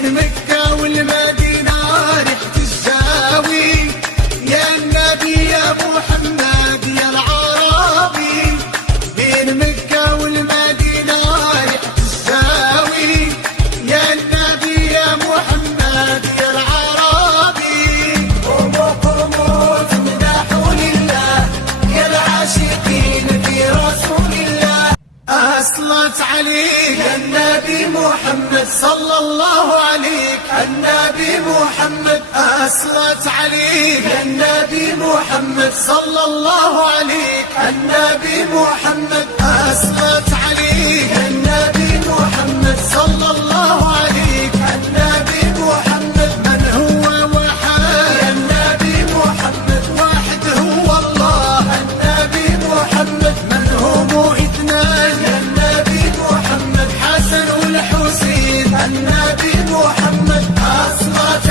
بين مكة والمدينة ريحة الزاوي، يا النبي يا محمد يا العربي. بين مكة والمدينة ريحة الزاوي، يا النبي يا محمد يا العربي. قوموا قوموا تمدحوا لله يا العاشقين في رسول الله. أصلت عليك يا النبي محمد صلى الله عليك، النبي محمد أصلت عليك يا النبي محمد صلى الله عليك، النبي محمد أصلت عليك يا النبي محمد صلى الله عليك، النبي محمد من هو وحد يا النبي محمد واحد هو الله، النبي محمد من هم اثنان يا النبي محمد حسن والحسين، النبي محمد أصلت